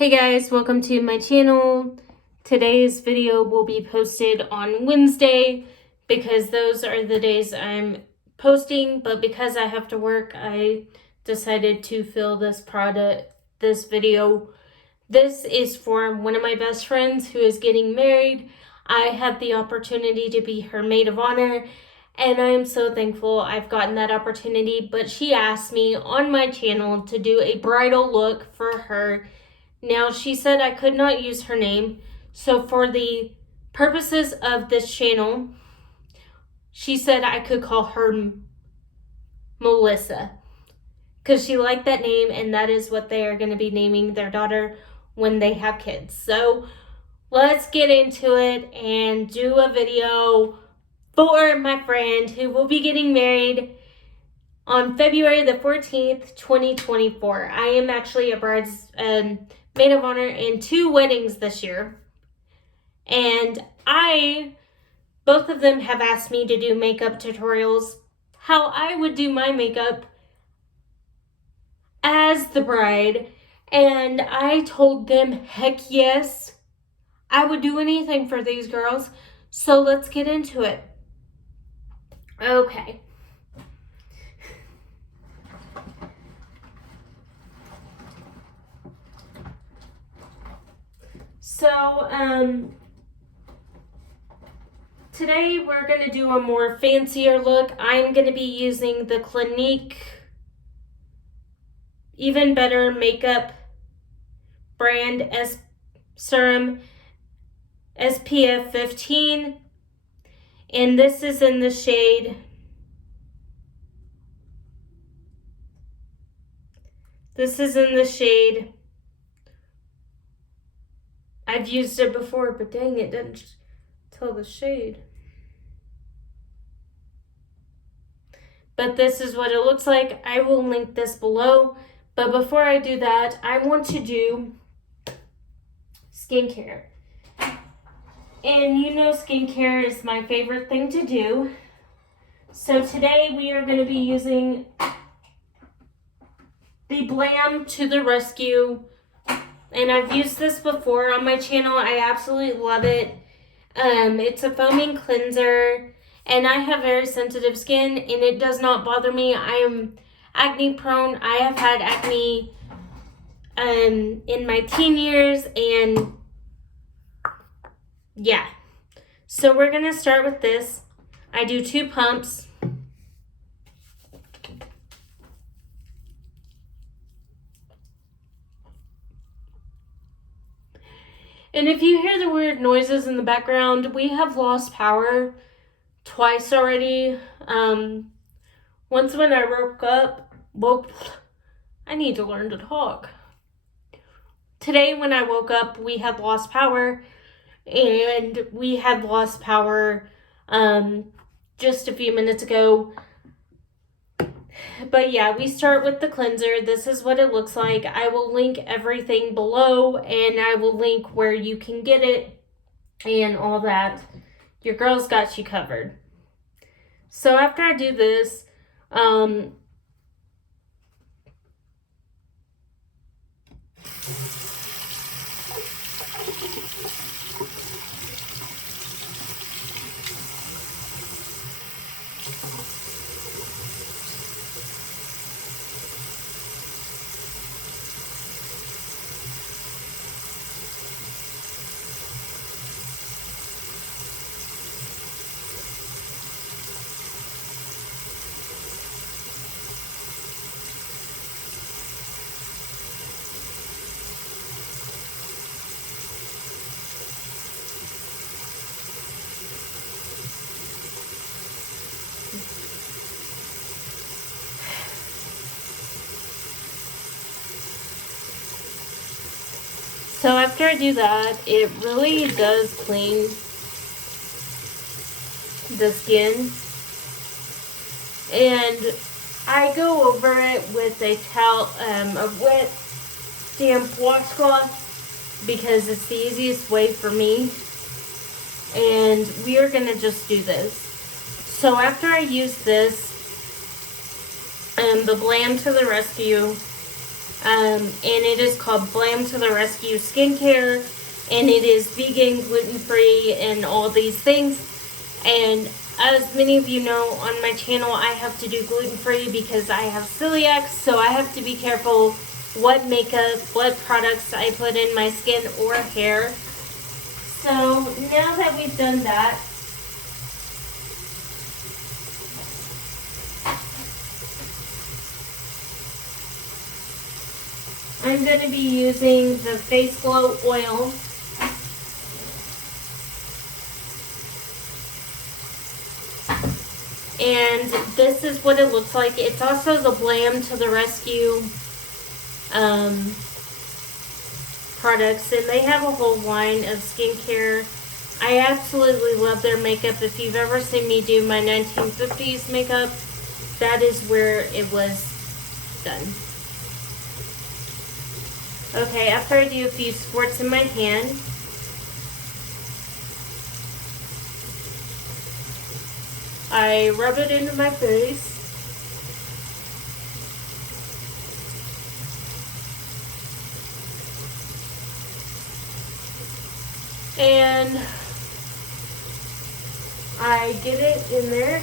Hey guys, welcome to my channel. Today's video will be posted on Wednesday because those are the days I'm posting, but because I have to work, I decided to film this video. This is for one of my best friends who is getting married. I had the opportunity to be her maid of honor, and I am so thankful I've gotten that opportunity, but she asked me on my channel to do a bridal look for her. Now, she said I could not use her name, so for the purposes of this channel, she said I could call her Melissa, because she liked that name, and that is what they are going to be naming their daughter when they have kids. So, let's get into it and do a video for my friend who will be getting married on February the 14th, 2024. I am actually a maid of honor in 2 weddings this year. And both of them have asked me to do makeup tutorials, how I would do my makeup as the bride. And I told them, heck yes, I would do anything for these girls. So let's get into it. Okay. So, today we're going to do a more fancier look. I'm going to be using the Clinique Even Better Makeup brand serum SPF 15. And this is in the shade I've used it before, but dang, it doesn't tell the shade. But this is what it looks like. I will link this below. But before I do that, I want to do skincare. And you know skincare is my favorite thing to do. So today we are going to be using the Blam to the Rescue. And I've used this before on my channel. I absolutely love it. It's a foaming cleanser. And I have very sensitive skin, and it does not bother me. I am acne prone. I have had acne in my teen years, and yeah. So we're going to start with this. I do 2 pumps. And if you hear the weird noises in the background, we have lost power twice already. Once when I I need to learn to talk. Today when I woke up, we had lost power, and we had lost power just a few minutes ago. But yeah, we start with the cleanser. This is what it looks like. I will link everything below, and I will link where you can get it and all that. Your girl's got you covered. So after I do this, so after I do that, it really does clean the skin. And I go over it with a wet, damp washcloth, because it's the easiest way for me. And we are going to just do this. So after I use this, the Blam to the Rescue, And it is called Blam to the Rescue Skincare, and it is vegan, gluten-free, and all these things. And as many of you know, on my channel, I have to do gluten-free because I have celiac, so I have to be careful what makeup, what products I put in my skin or hair. So now that we've done that, I'm going to be using the Face Glow Oil. And this is what it looks like. It's also the Blam to the Rescue products. And they have a whole line of skincare. I absolutely love their makeup. If you've ever seen me do my 1950s makeup, that is where it was done. Okay, after I do a few squirts in my hand, I rub it into my face. And I get it in there.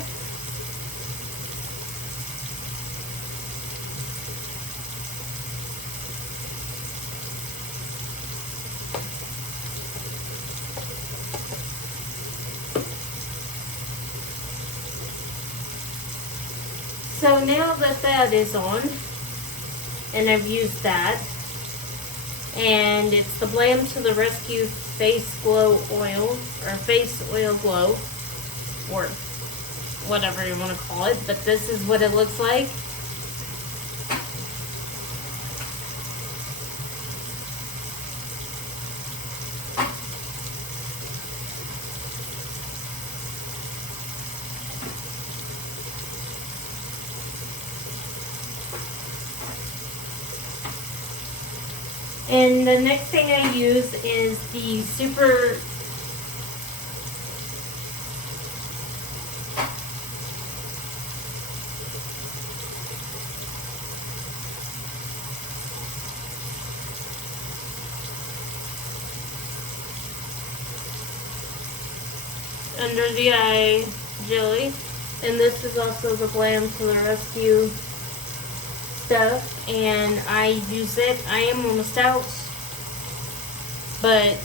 So now that that is on, and I've used that, and it's the Blam to the Rescue Face Glow Oil, or Face Oil Glow, or whatever you want to call it, but this is what it looks like. And the next thing I use is the Super Under the Eye Jelly. And this is also the Blam to the Rescue stuff, and I use it. I am almost out, but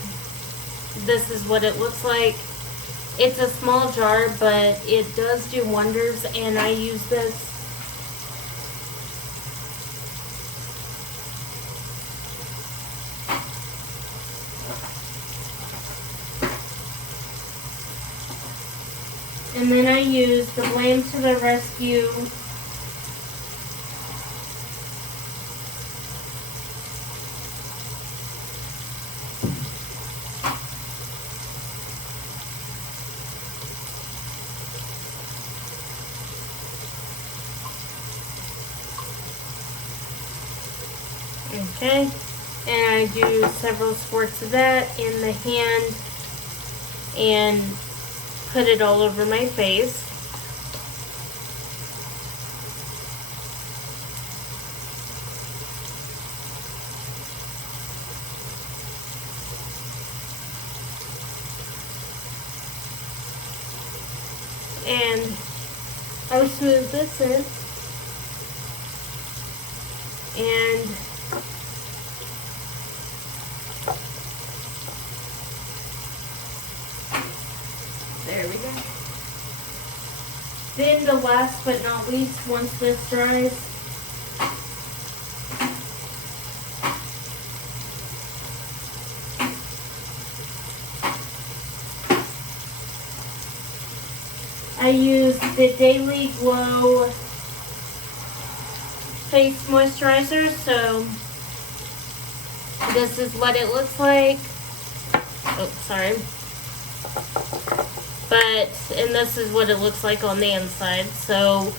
this is what it looks like. It's a small jar, but it does do wonders, and I use this. And then I use the Blam to the Rescue Okay, and I do several squirts of that in the hand and put it all over my face. And I'll smooth this in. And there we go. Then the last but not least, once this dries, I use the Daily Glow face moisturizer. So this is what it looks like. Oh, sorry. And this is what it looks like on the inside. So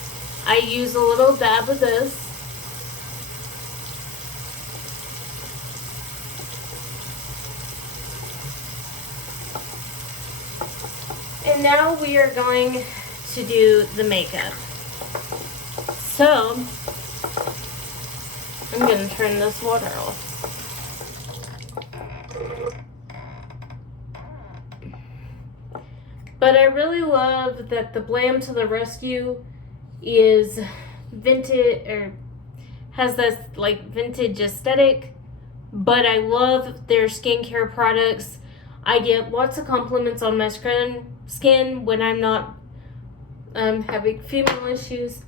I use a little dab of this. And now we are going to do the makeup. So I'm gonna turn this water off. But I really love that the Blam to the Rescue is vintage, or has this like vintage aesthetic, but I love their skincare products. I get lots of compliments on my skin when I'm not having female issues,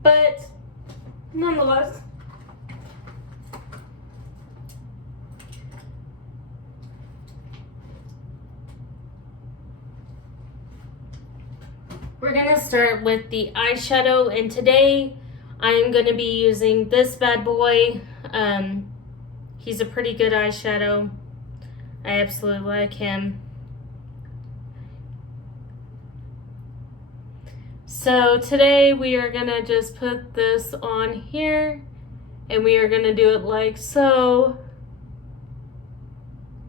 but nonetheless, we're gonna start with the eyeshadow, and today I am gonna be using this bad boy. He's a pretty good eyeshadow. I absolutely like him. So today we are gonna just put this on here, and we are gonna do it like so.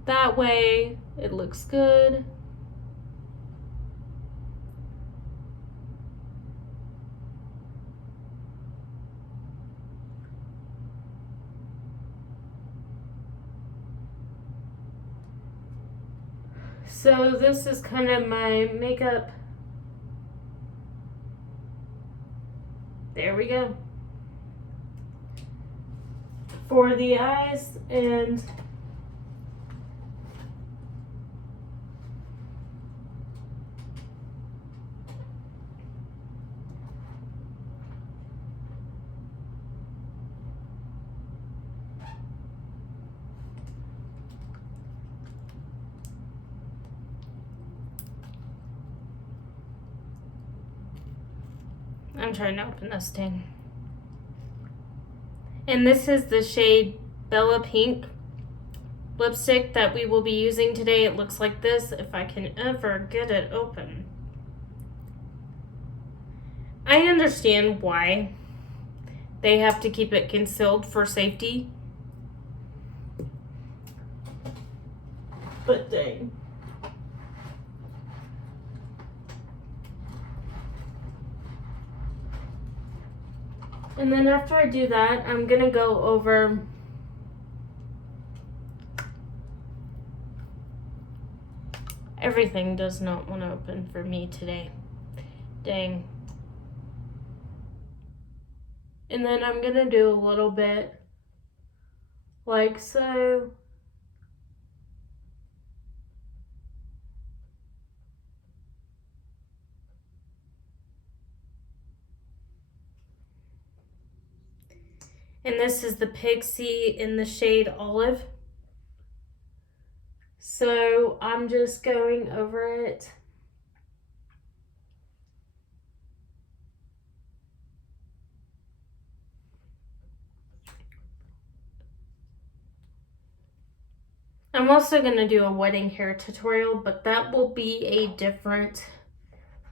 That way it looks good. So this is kind of my makeup. There we go. For the eyes, and I'm trying to open this thing. And this is the shade Bella Pink lipstick that we will be using today. It looks like this, if I can ever get it open. I understand why they have to keep it concealed for safety, but dang. And then after I do that, I'm gonna go over everything does not want to open for me today. Dang. And then I'm gonna do a little bit like so. And this is the Pixie in the shade Olive. So I'm just going over it. I'm also going to do a wedding hair tutorial, but that will be a different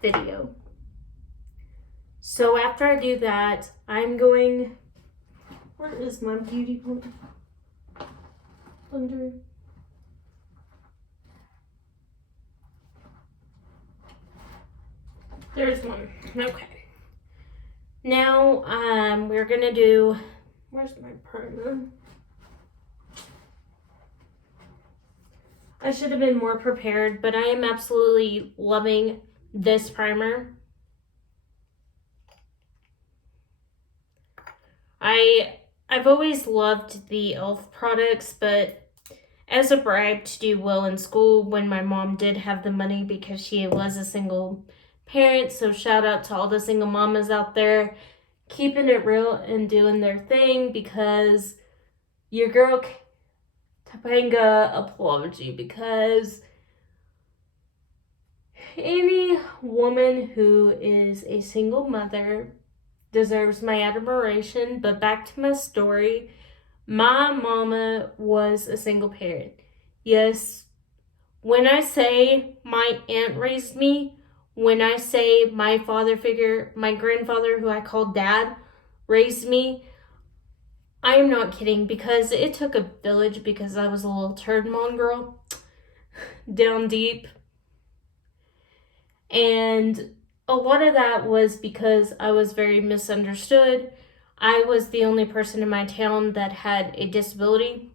video. So after I do that, I'm going... Where is my beauty blender? There's one. Okay. Now, we're gonna do... Where's my primer? I should have been more prepared, but I am absolutely loving this primer. I've always loved the e.l.f. products, but as a bribe to do well in school when my mom did have the money because she was a single parent, so shout out to all the single mamas out there keeping it real and doing their thing, because your girl Topanga applaud you, because any woman who is a single mother deserves my admiration. But back to my story. My mama was a single parent. Yes, when I say my aunt raised me, when I say my father figure, my grandfather, who I called dad, raised me, I am not kidding, because it took a village, because I was a little turd mon girl down deep. And a lot of that was because I was very misunderstood. I was the only person in my town that had a disability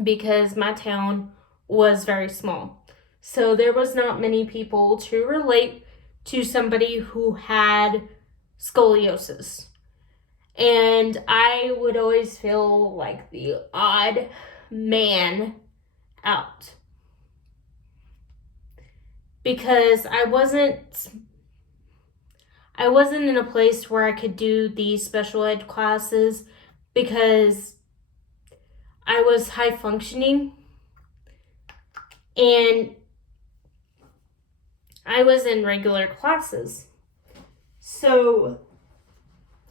because my town was very small. So there was not many people to relate to somebody who had scoliosis. And I would always feel like the odd man out. Because I wasn't in a place where I could do these special ed classes because I was high functioning and I was in regular classes. So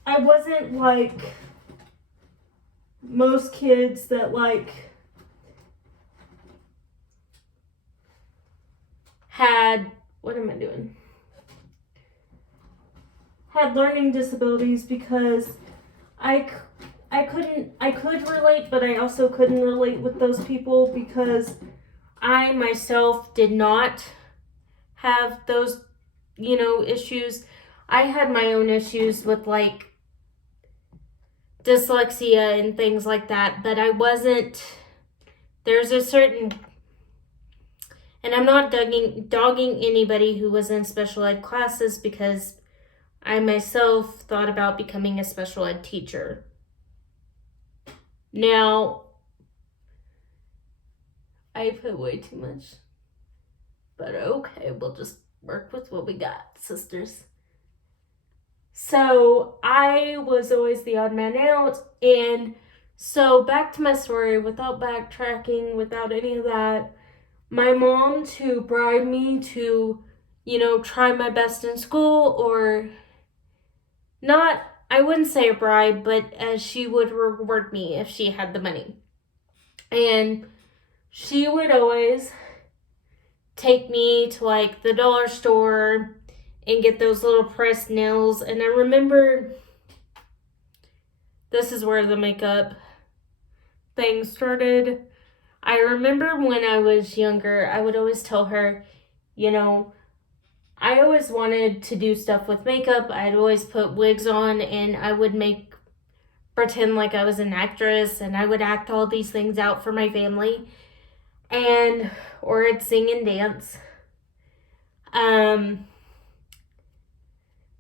I wasn't like most kids that like had, had learning disabilities, because I could relate, but I also couldn't relate with those people because I myself did not have those, issues. I had my own issues with like dyslexia and things like that, but I wasn't, there's a certain, and I'm not dogging anybody who was in special ed classes, because I myself thought about becoming a special ed teacher. Now, I put way too much, but okay, we'll just work with what we got, sisters. So I was always the odd man out, and so back to my story, without backtracking, without any of that, my mom, to bribe me to, try my best in school, or not, I wouldn't say a bribe, but as she would reward me if she had the money. And she would always take me to like the dollar store and get those little pressed nails. And I remember, this is where the makeup thing started. I remember when I was younger, I would always tell her, I always wanted to do stuff with makeup. I'd always put wigs on, and I would pretend like I was an actress, and I would act all these things out for my family, or I'd sing and dance.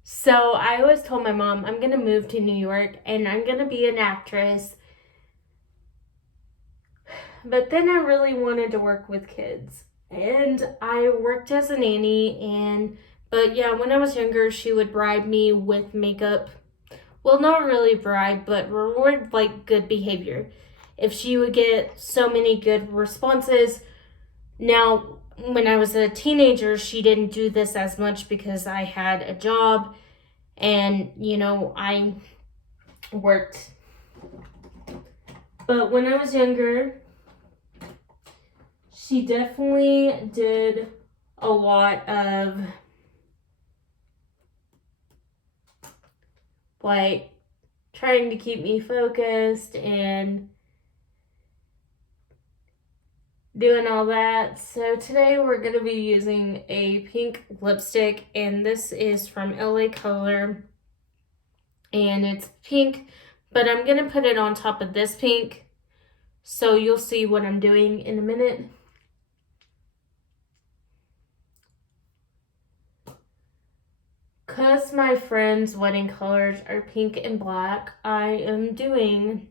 So I always told my mom, I'm going to move to New York and I'm going to be an actress. But then I really wanted to work with kids, and I worked as a nanny, but yeah, when I was younger, she would bribe me with makeup. Well, not really bribe, but reward like good behavior. If she would get so many good responses. Now, when I was a teenager, she didn't do this as much because I had a job and, I worked. But when I was younger, she definitely did a lot of like trying to keep me focused and doing all that. So today we're going to be using a pink lipstick, and this is from LA Color, and it's pink, but I'm going to put it on top of this pink, so you'll see what I'm doing in a minute. Because my friend's wedding colors are pink and black, I am doing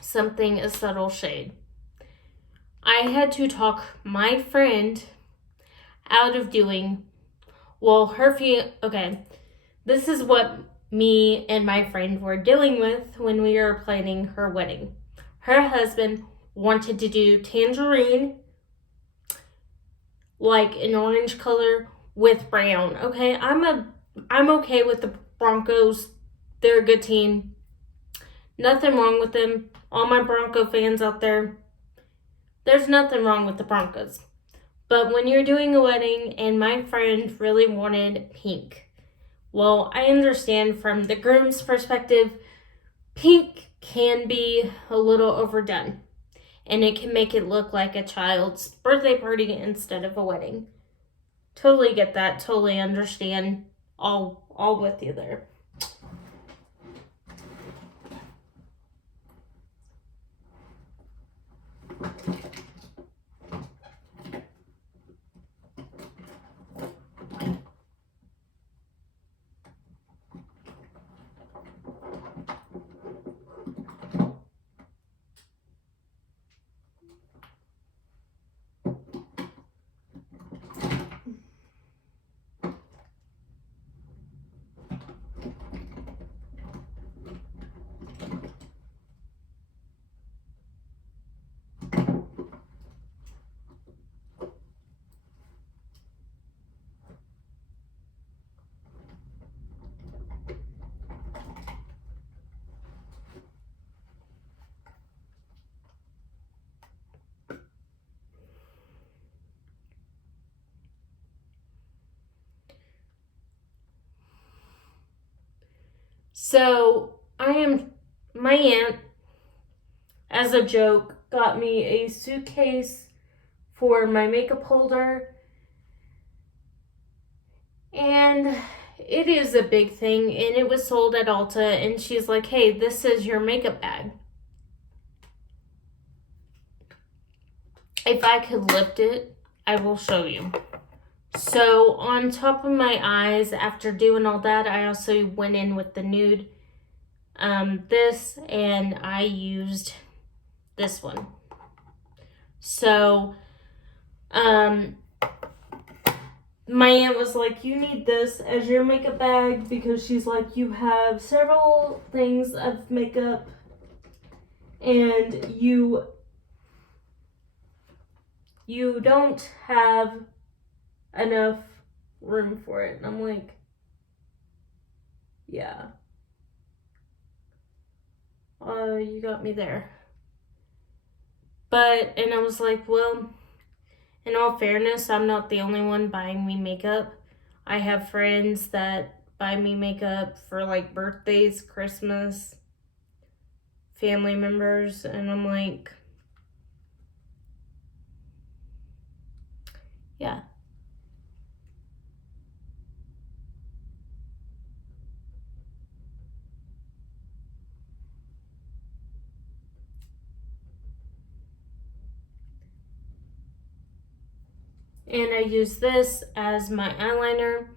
something a subtle shade. I had to talk my friend out of doing, okay, this is what me and my friend were dealing with when we were planning her wedding. Her husband wanted to do tangerine, like an orange color, with brown. Okay, I'm okay with the Broncos. They're a good team. Nothing wrong with them. All my Bronco fans out there, there's nothing wrong with the Broncos. But when you're doing a wedding and my friend really wanted pink, well, I understand from the groom's perspective, pink can be a little overdone, and it can make it look like a child's birthday party instead of a wedding. Totally get that, totally understand, all with you there. So my aunt, as a joke, got me a suitcase for my makeup holder. And it is a big thing, and it was sold at Ulta, and she's like, hey, this is your makeup bag. If I could lift it, I will show you. So on top of my eyes, after doing all that, I also went in with the nude, this, and I used this one. So, my aunt was like, you need this as your makeup bag, because she's like, you have several things of makeup and you don't have enough room for it. And I'm like, yeah, you got me there. And I was like, well, in all fairness, I'm not the only one buying me makeup. I have friends that buy me makeup for like birthdays, Christmas, family members, and I'm like, yeah. And I use this as my eyeliner.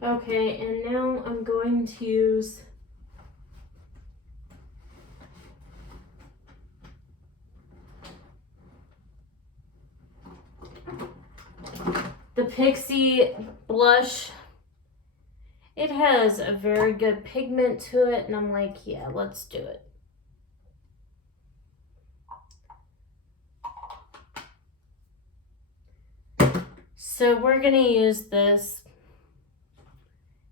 Okay, and now I'm going to use the Pixie blush. It has a very good pigment to it, and I'm like, yeah, let's do it. So we're gonna use this,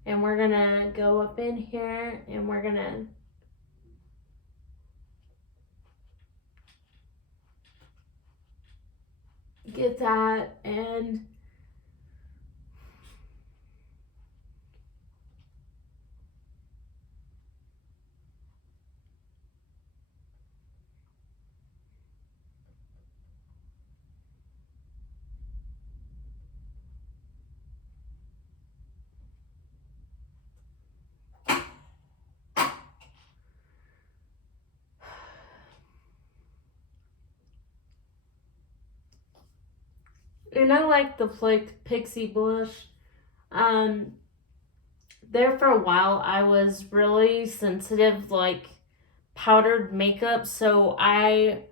and we're gonna go up in here, and we're gonna get that, and I like the flaked Pixie blush. There for a while I was really sensitive, like powdered makeup, so I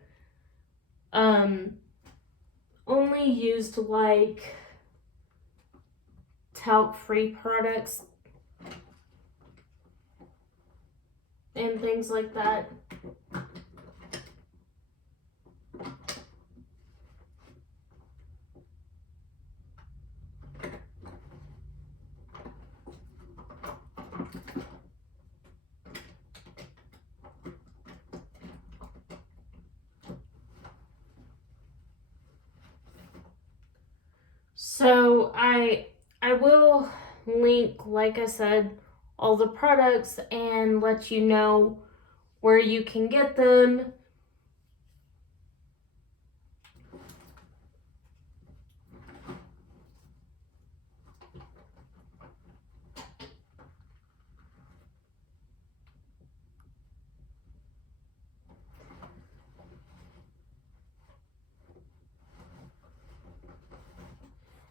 only used like talc free products and things like that. So I will link, like I said, all the products and let you know where you can get them.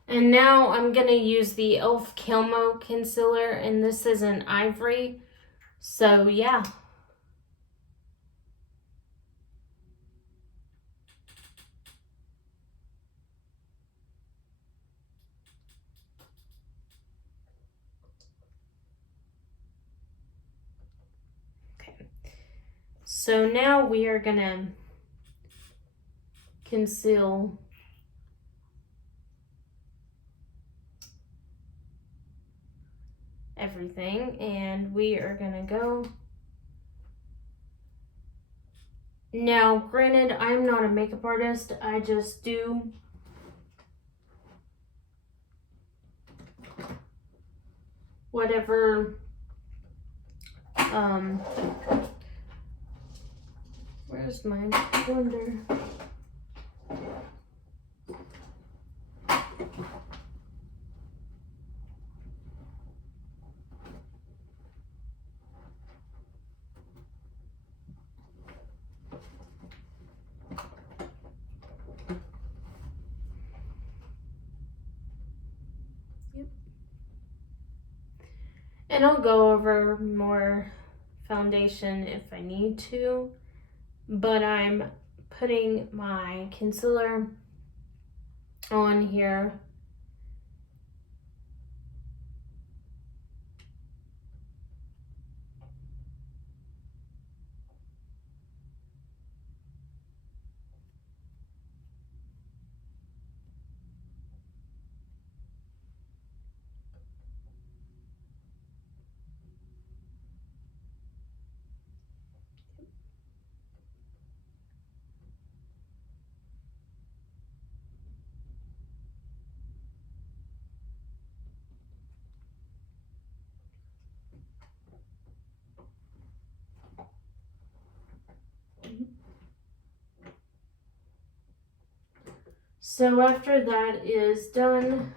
And now I'm going to use the e.l.f. Kilmo concealer, and this is an ivory. So yeah. So now we are gonna conceal everything, and we are gonna go. Now, granted, I'm not a makeup artist, I just do whatever, where's my blender? And I'll go over more foundation if I need to, but I'm putting my concealer on here. So after that is done,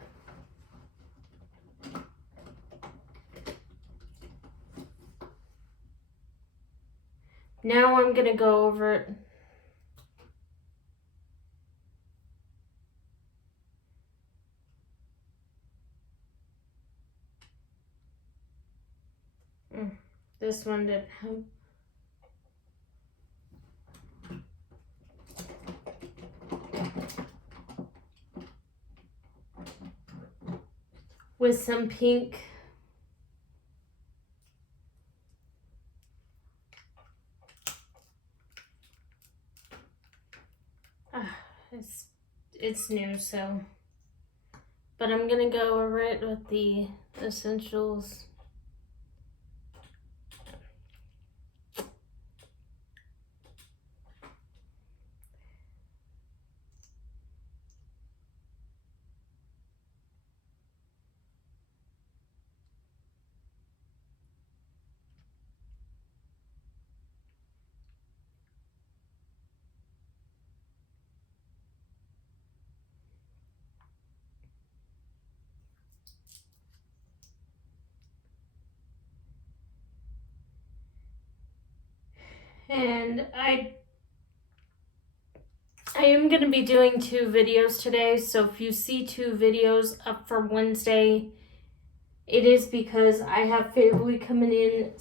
now I'm gonna go over it. This one didn't help. With some pink. It's new, so. But I'm gonna go over it with the essentials. And I am going to be doing 2 videos today, so if you see 2 videos up for Wednesday, it is because I have family coming in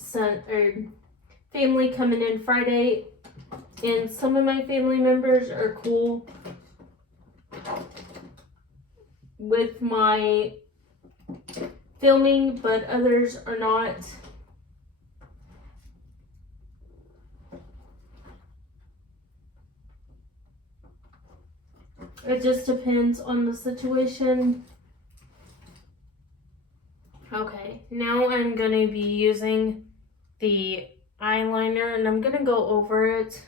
Friday, and some of my family members are cool with my filming, but others are not. It just depends on the situation. Okay, now I'm going to be using the eyeliner, and I'm going to go over it.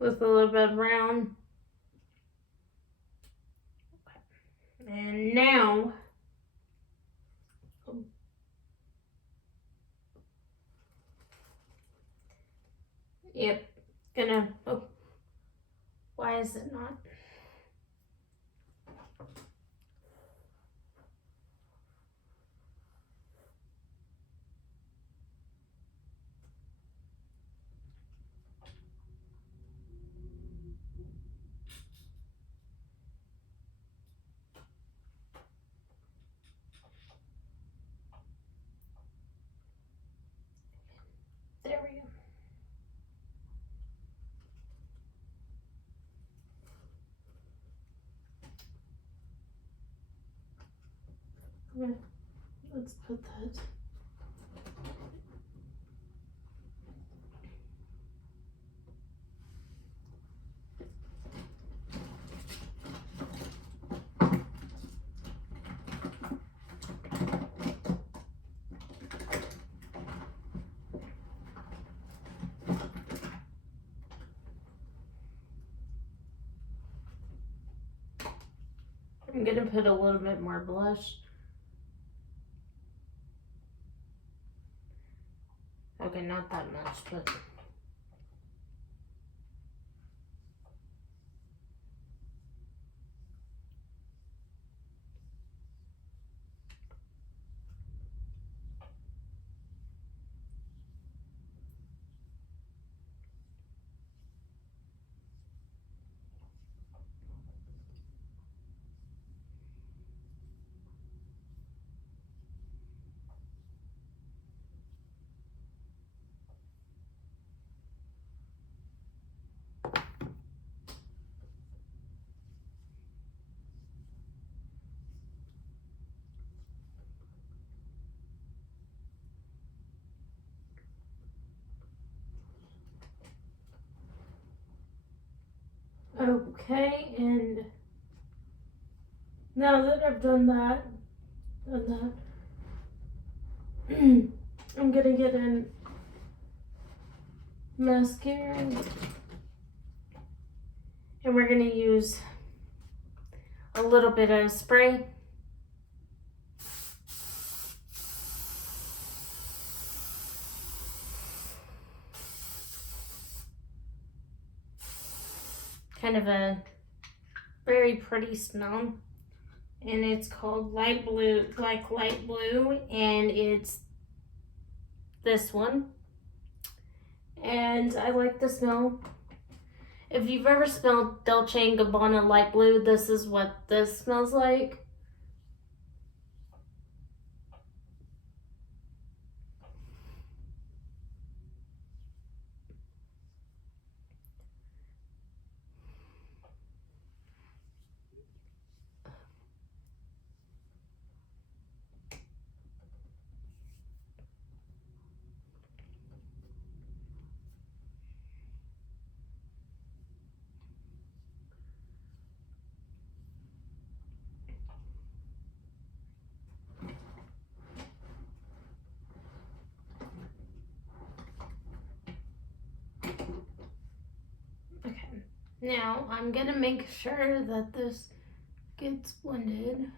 With a little bit of brown. And now, yep, why is it not? Okay, let's put that. I'm gonna put a little bit more blush. Okay, not that much, but okay, and now that I've done that, I'm gonna get in mascara, and we're gonna use a little bit of spray. Kind of a very pretty smell, and it's called light blue, like light blue, and it's this one, and I like the smell. If you've ever smelled Dolce & Gabbana light blue, this is what this smells like. Okay, now I'm gonna make sure that this gets blended.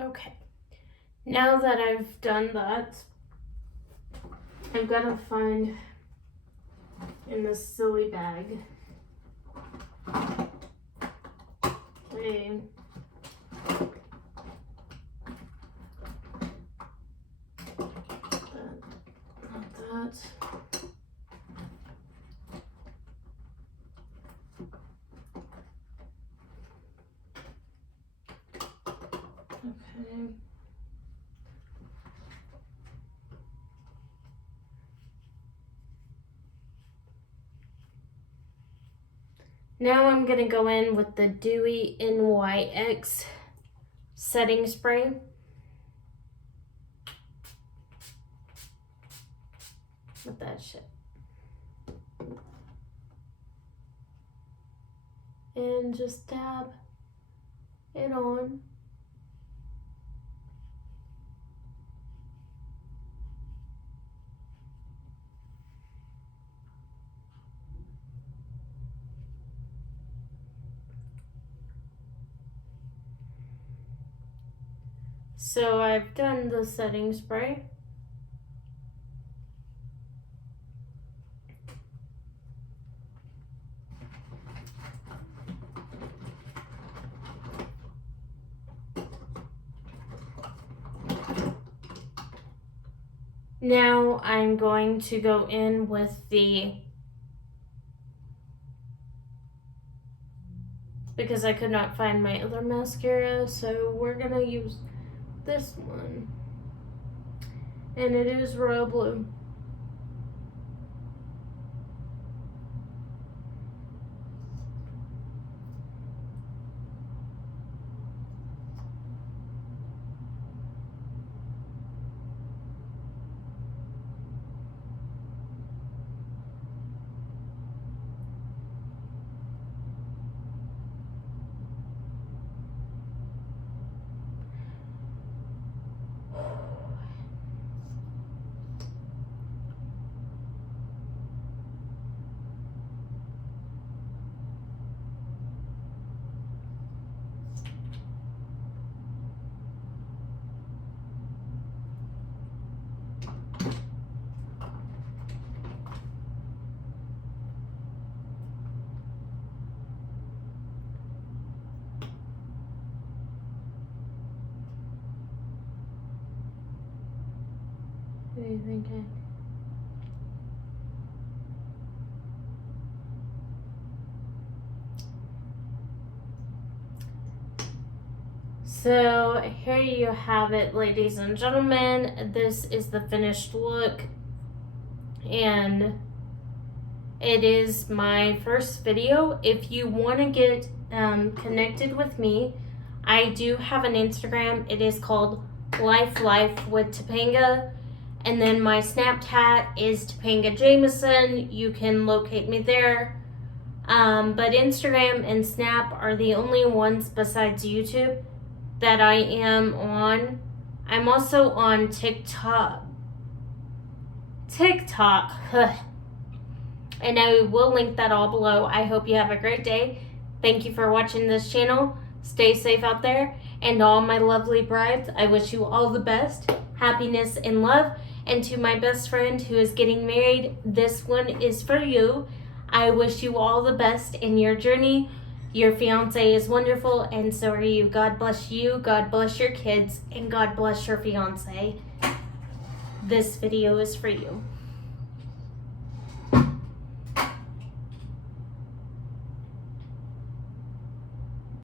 Okay, now that I've done that, I've got to find in this silly bag a not that. Okay. Now I'm going to go in with the Dewy NYX setting spray. With that shit. And just dab it on. So I've done the setting spray. Now I'm going to go in with because I could not find my other mascara, so we're gonna use this one. And it is royal blue. What do you think? So here you have it, ladies and gentlemen. This is the finished look, and it is my first video. If you want to get connected with me, I do have an Instagram. It is called Life with Topanga, and then my Snapchat is Topanga Jameson. You can locate me there. But Instagram and Snap are the only ones besides YouTube that I am on. I'm also on TikTok. And I will link that all below. I hope you have a great day. Thank you for watching this channel. Stay safe out there. And all my lovely brides, I wish you all the best, happiness and love. And to my best friend who is getting married, this one is for you. I wish you all the best in your journey. Your fiance is wonderful, and so are you. God bless you, God bless your kids, and God bless your fiance. This video is for you.